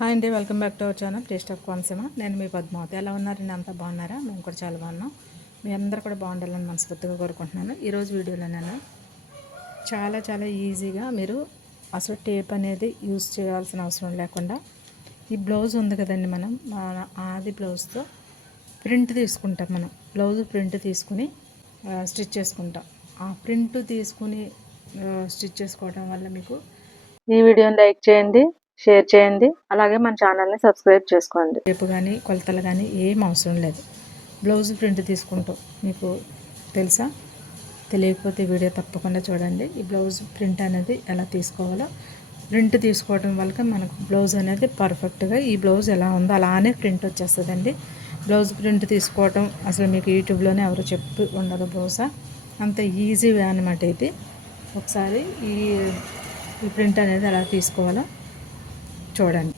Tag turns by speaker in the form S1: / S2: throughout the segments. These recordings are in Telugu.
S1: హాయ్ అండి welcome back to our channel. Taste of Konaseema. నేను మీ పద్మావతి. ఎలా ఉన్నారండి అంతా బాగున్నారా? మేము కూడా చాలా బాగున్నాం. మీ అందరూ కూడా బాగుండాలని మనస్ఫూర్తిగా కోరుకుంటున్నాను. ఈరోజు వీడియోలో నేను చాలా చాలా ఈజీగా మీరు అసలు టేప్ అనేది యూజ్ చేయాల్సిన అవసరం లేకుండా ఈ బ్లౌజ్ ఉంది కదండి మనం మన ఆది బ్లౌజ్తో ప్రింట్ తీసుకుంటాం మనం. బ్లౌజ్ ప్రింట్ తీసుకుని స్టిచ్ చేసుకుంటాం. ఆ ప్రింట్ తీసుకుని స్టిచ్ చేసుకోవడం వల్ల మీకు
S2: ఈ వీడియోని లైక్ చేయండి. షేర్ చేయండి. అలాగే మన ఛానల్ని సబ్స్క్రైబ్ చేసుకోండి.
S1: రేపు కానీ కొలతలు కానీ ఏం అవసరం లేదు. బ్లౌజ్ ప్రింట్ తీసుకుంటాం మీకు తెలుసా? తెలియకపోతే వీడియో తప్పకుండా చూడండి. ఈ బ్లౌజ్ ప్రింట్ అనేది ఎలా తీసుకోవాలో. ప్రింట్ తీసుకోవడం వల్ల మనకు బ్లౌజ్ అనేది పర్ఫెక్ట్గా ఈ బ్లౌజ్ ఎలా ఉందో అలానే ప్రింట్ వచ్చేస్తుందండి. బ్లౌజ్ ప్రింట్ తీసుకోవటం అసలు మీకు యూట్యూబ్లోనే ఎవరు చెప్పి ఉండదు బహుశా. అంత ఈజీ వే అనమాట ఇది. ఒకసారి ఈ ప్రింట్ అనేది ఎలా తీసుకోవాలో చూడండి.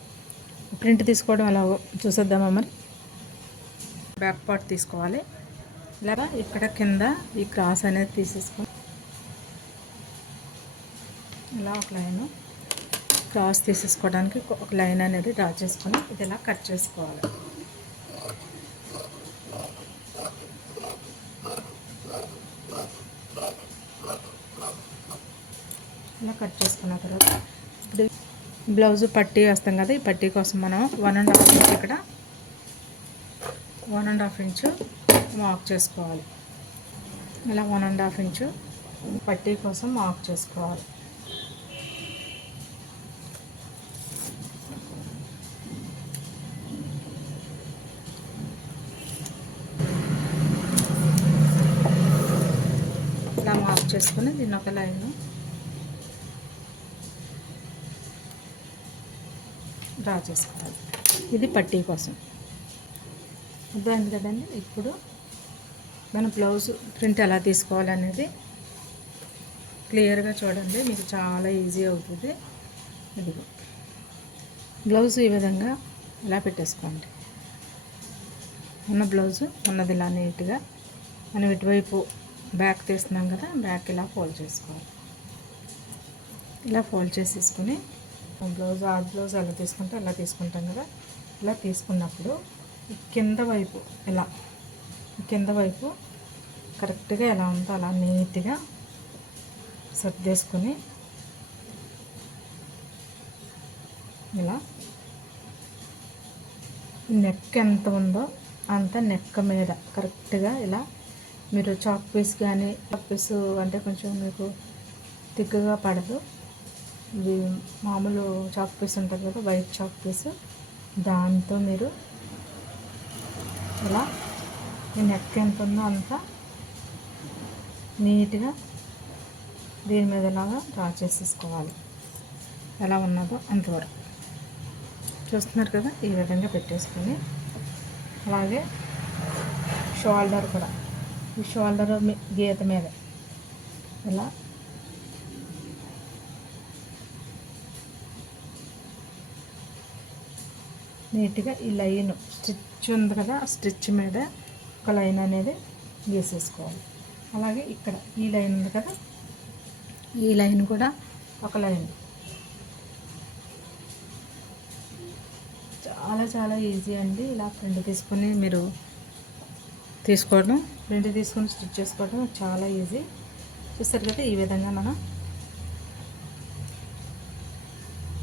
S1: ప్రింట్ తీసుకోవడం అలా చూసేద్దామా మరి? బ్యాక్ పార్ట్ తీసుకోవాలి. లేదా ఇక్కడ కింద ఈ క్రాస్ అనేది తీసేసుకో. ఇలా ఒక లైన్ క్రాస్ తీసేసుకోవడానికి ఒక లైన్ అనేది డ్రా చేసుకొని ఇది ఇలా కట్ చేసుకోవాలి. ఇలా కట్ చేసుకున్న తర్వాత ఇప్పుడు బ్లౌజ్ పట్టీ వేస్తాం కదా ఈ పట్టీ కోసం మనం వన్ అండ్ హాఫ్ ఇంచ్ ఇక్కడ one and half inch mark చేసుకోవాలి. ఇలా వన్ అండ్ హాఫ్ ఇంచు పట్టీ కోసం మార్క్ చేసుకోవాలి. ఇలా మార్క్ చేసుకుని దీన్ని ఒక లైన్ డ్రా చేసుకోవాలి. ఇది పట్టీ కోసం. అర్థమైంది కదండి ఇప్పుడు మన బ్లౌజ్ ప్రింట్ ఎలా తీసుకోవాలనేది క్లియర్గా చూడండి మీకు చాలా ఈజీ అవుతుంది. ఇదిగో. బ్లౌజ్ ఈ విధంగా ఇలా పెట్టేసుకోండి. ఉన్న బ్లౌజ్ ఉన్నది ఇలా నీట్గా మనం ఇటువైపు బ్యాక్ తీస్తున్నాం కదా బ్యాక్ ఇలా ఫోల్డ్ చేసుకోవాలి. ఇలా ఫోల్డ్ చేసేసుకుని బ్లౌజ్ ఆ బ్లౌజ్ ఎలా తీసుకుంటే అలా తీసుకుంటాం కదా. ఇలా తీసుకున్నప్పుడు కింద వైపు ఇలా కింద వైపు కరెక్ట్గా ఎలా ఉందో అలా నీట్గా సర్దేసుకొని ఇలా నెక్ ఎంత ఉందో అంత నెక్క మీద కరెక్ట్గా ఇలా మీరు చాక్ పీస్ కానీ చాక్ పీస్ అంటే కొంచెం మీకు తిక్కుగా పడదు. ఇది మామూలు చాక్ పీస్ ఉంటుంది కదా వైట్ చాక్ పీస్. దాంతో మీరు ఇలా ఈ నెక్ ఎంత ఉందో అంత నీట్గా దీని మీద లాగా డ్రా చేసేసుకోవాలి. ఎలా ఉన్నదో అంతవరకు. చూస్తున్నారు కదా ఈ విధంగా పెట్టేసుకొని అలాగే షోల్డర్ కూడా. ఈ షోల్డర్ మీ- గీత మీద. ఇలా నీట్గా ఈ లైన్ స్టిచ్ ఉంది కదా ఆ స్టిచ్ మీద ఒక లైన్ అనేది వేసేసుకోవాలి. అలాగే ఇక్కడ ఈ లైన్ ఉంది కదా ఈ లైన్ కూడా ఒక లైన్. చాలా చాలా ఈజీ అండి ఇలా ప్రింట్ తీసుకొని మీరు తీసుకోవడం. ప్రింట్ తీసుకొని స్టిచ్ చేసుకోవడం చాలా ఈజీ. చూస్తారు కదా ఈ విధంగా మనం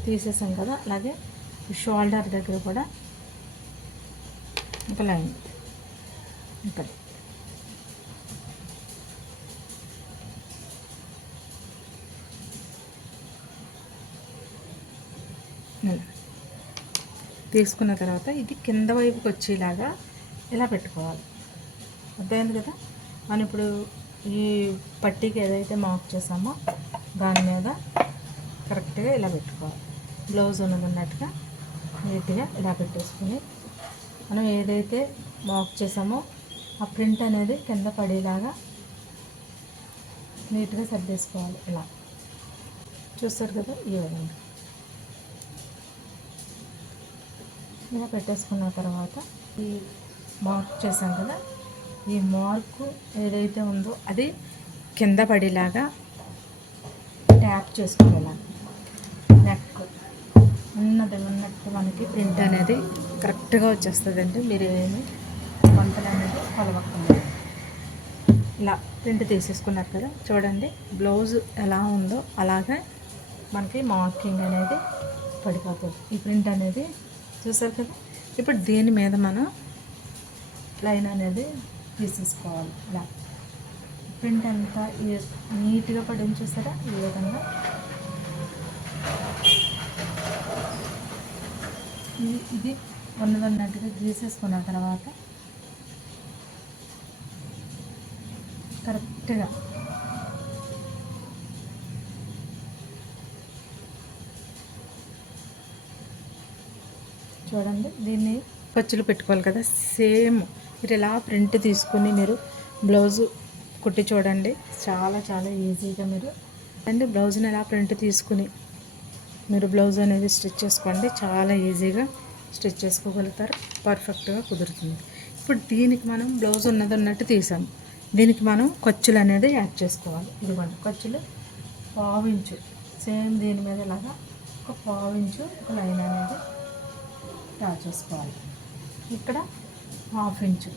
S1: తీసేసాం కదా అలాగే షోల్డర్ దగ్గర కూడా ఒక లైన్. ఇక్కడ. తీసుకున్న తర్వాత ఇది కింద వైపుకి వచ్చేలాగా ఇలా పెట్టుకోవాలి. అర్థమైంది కదా? మనం ఇప్పుడు ఈ పట్టీకి ఏదైతే మార్క్ చేసామో దాని మీద కరెక్ట్గా ఇలా పెట్టుకోవాలి. బ్లౌజ్ ఉన్నది ఉన్నట్టుగా నీట్గా ఇలా పెట్టేసుకుని మనం ఏదైతే మార్క్ చేసామో ఆ ప్రింట్ అనేది కింద పడేలాగా నీట్గా సర్దేసుకోవాలి ఇలా. చూస్తారు కదా ఈ విధంగా. ఇలా పెట్టేసుకున్న తర్వాత ఈ మార్క్ చేసాం కదా ఈ మార్కు ఏదైతే ఉందో అది కింద పడేలాగా ట్యాప్ చేసుకోవాలి. ఉన్నది ఉన్నట్టు మనకి ప్రింట్ అనేది కరెక్ట్గా వచ్చేస్తుందండి. మీరు ఏమి వంటలు అనేది కలవకుండా ఇలా ప్రింట్ తీసేసుకున్నారు కదా. చూడండి బ్లౌజ్ ఎలా ఉందో అలాగే మనకి మార్కింగ్ అనేది పడిపోతుంది. ఈ ప్రింట్ అనేది చూసారు కదా? ఇప్పుడు దీని మీద మనం లైన్ అనేది తీసేసుకోవాలి. ఇలా ప్రింట్ అంతా నీట్గా పడింది చూసారా? ఈ విధంగా. ఇది ఉన్నదన్నట్టుగా గీసేసుకున్న తర్వాత కరెక్ట్గా చూడండి దీన్ని ఖర్చులు పెట్టుకోవాలి కదా సేమ్ మీరు ఇలా ప్రింట్ తీసుకుని మీరు బ్లౌజు కుట్టి చూడండి చాలా చాలా ఈజీగా మీరు. అండి బ్లౌజ్ని ఎలా ప్రింట్ తీసుకుని మీరు బ్లౌజ్ అనేది స్టిచ్ చేసుకోండి. చాలా ఈజీగా స్టిచ్ చేసుకోగలుగుతారు. పర్ఫెక్ట్గా కుదురుతుంది. ఇప్పుడు దీనికి మనం బ్లౌజ్ ఉన్నది ఉన్నట్టు తీసాం. దీనికి మనం ఖర్చులు అనేది యాడ్ చేసుకోవాలి. ఇదిగోండి ఖర్చులు పావించు సేమ్ దీని మీద ఇలాగా ఒక పావించు ఒక లైన్ అనేది డ్రా చేసుకోవాలి. ఇక్కడ హాఫ్ ఇంచు.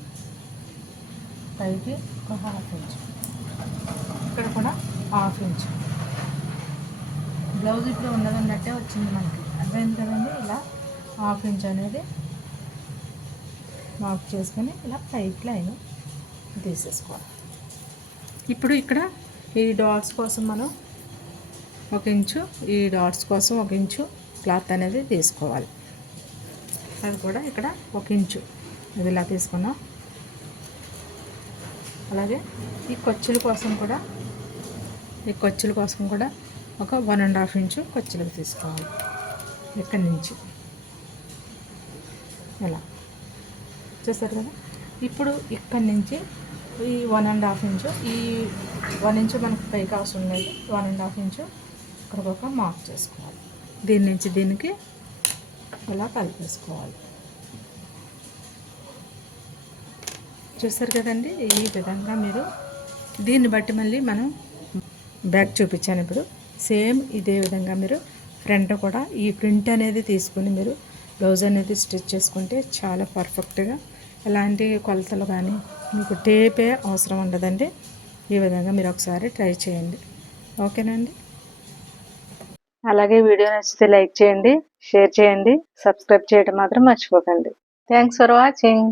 S1: పైకి ఒక హాఫ్ ఇంచు. ఇక్కడ కూడా హాఫ్ ఇంచు. బ్లౌజ్ ఇప్పుడు ఉన్నదన్నట్టే వచ్చింది మనకి. అర్థమైంది కదండి? ఇలా హాఫ్ ఇంచ్ అనేది మార్క్ చేసుకొని ఇలా పైప్ లైన్ తీసేసుకోవాలి. ఇప్పుడు ఇక్కడ ఈ డాట్స్ కోసం మనం ఒక ఇంచు ఈ డాట్స్ కోసం ఒక ఇంచు క్లాత్ అనేది తీసుకోవాలి. అది కూడా ఇక్కడ ఒక ఇంచు. ఇది ఇలా తీసుకున్నాం. అలాగే ఈ కొచ్చుల కోసం కూడా ఈ కొచ్చుల కోసం కూడా ఒక వన్ అండ్ హాఫ్ ఇంచు ఖర్చులకు తీసుకోవాలి. ఇక్కడి నుంచి? ఇలా చూసారు కదా? ఇప్పుడు ఇక్కడి నుంచి ఈ వన్ అండ్ హాఫ్ ఇంచు ఈ వన్ ఇంచు మనకు పైకి అవసరం లేదు. వన్ అండ్ హాఫ్ ఇంచు ఇక్కడికి ఒక మార్క్ చేసుకోవాలి. దీని నుంచి దీనికి ఇలా కలిపేసుకోవాలి. చూస్తారు కదండి? ఈ విధంగా మీరు దీన్ని బట్టి మళ్ళీ మనం బ్యాక్ చూపించాను ఇప్పుడు. సేమ్ ఇదే విధంగా మీరు ఫ్రంట్ కూడా ఈ ప్రింట్ అనేది తీసుకుని మీరు బ్లౌజ్ అనేది స్టిచ్ చేసుకుంటే చాలా పర్ఫెక్ట్గా ఎలాంటి కొలతలు కానీ మీకు టేపే అవసరం ఉండదండి. ఈ విధంగా మీరు ఒకసారి ట్రై చేయండి. ఓకేనండి
S2: అలాగే వీడియో నచ్చితే లైక్ చేయండి షేర్ చేయండి సబ్స్క్రైబ్ చేయడం మాత్రం మర్చిపోకండి. Thanks for watching.